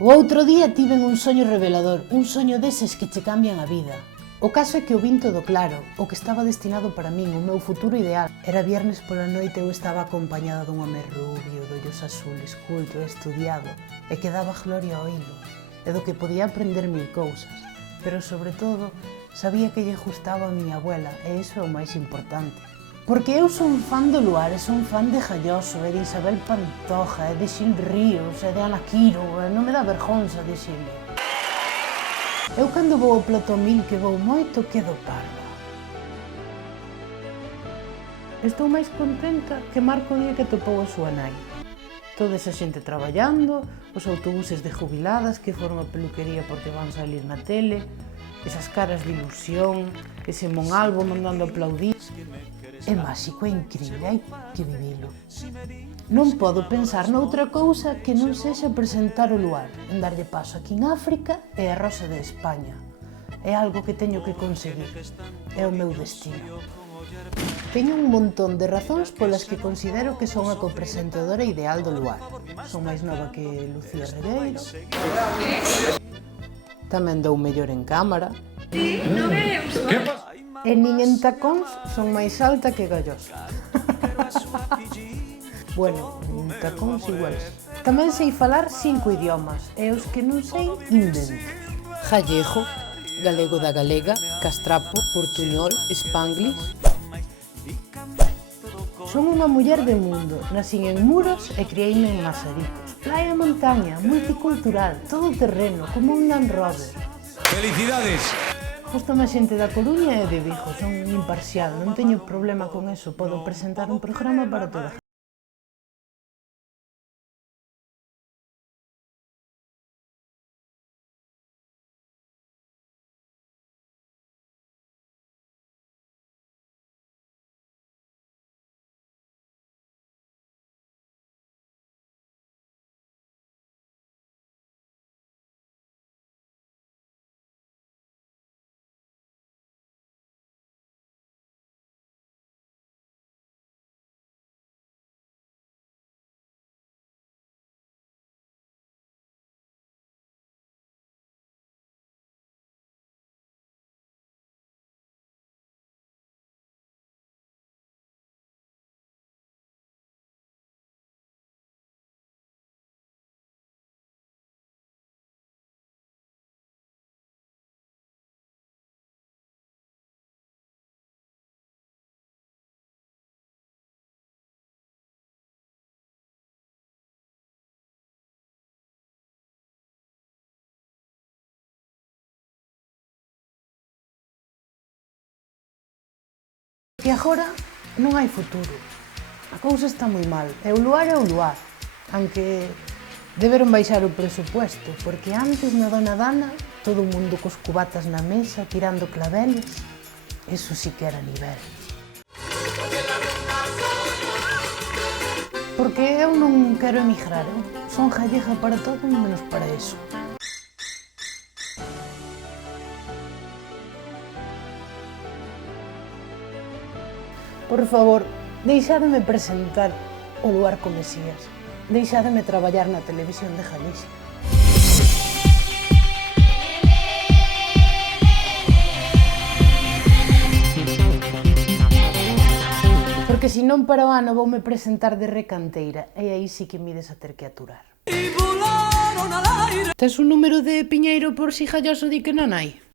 O outro día tiven un soño revelador, un soño deses que che cambian a vida. O caso é que o vin todo claro, o que estaba destinado para min, o meu futuro ideal. Era viernes pola noite e eu estaba acompañada dun home rubio, de ollos azules, culto e estudiado, e que daba gloria ao hilo, e do que podía aprender mil cousas. Pero, sobre todo, sabía que lle gustaba a miña abuela, e iso é o máis importante. Porque eu son fan do Luar, e son fan de Galloso, e de Isabel Pantoja, e de Xil Ríos, e de Ana Quiro, e non me dá vergonza dicirle. Eu cando vou ao Plató 1000, que vou moito, quedo parva. Estou máis contenta que Marco o día que topou a súa nai. Toda esa xente traballando, os autobuses de jubiladas que foron a peluquería porque van salir na tele, esas caras de ilusión, ese Monalvo mandando aplaudir. É máxico, é incrível, hai que vivilo. Non podo pensar noutra cousa que non sexa presentar o Luar, en darlle paso aquí en África e a Rosa de España. É algo que teño que conseguir, é o meu destino. Teño un montón de razóns polas que considero que son a copresentadora ideal do Luar. Son máis nova que Lucía Regueiro. Tamén dou mellor en cámara. E nin en tacóns son máis alta que Galloso. Bueno, en tacóns igual. Tamén sei falar 5 idiomas, e os que non sei, invento. Gallego, galego da galega, castrapo, portuñol, spanglish. Son unha muller de mundo, nacín en Muros e crieime en Mazaricos. Playa, montaña, multicultural, todo terreno, como un Land Rover. ¡Felicidades! Gústame a xente da Coruña e de Vigo, son imparcial, non teño problema con eso, podo presentar un programa para toda a gente. E agora non hai futuro. A cousa está moi mal. E o Luar é o Luar. Aunque deberon baixar o presupuesto, porque antes na Dona Dana todo o mundo cos cubatas na mesa, tirando claveles. Eso sí que era nivel. Porque eu non quero emigrar, son gallega para todo menos para eso. Por favor, deixádeme presentar o Luar co Mesías. Deixádeme traballar na televisión de Galicia. Porque se non para o ano voume presentar de recanteira e aí sí que me ides a ter que aturar. Tes un número de Piñeiro por si Galloso di que non hai?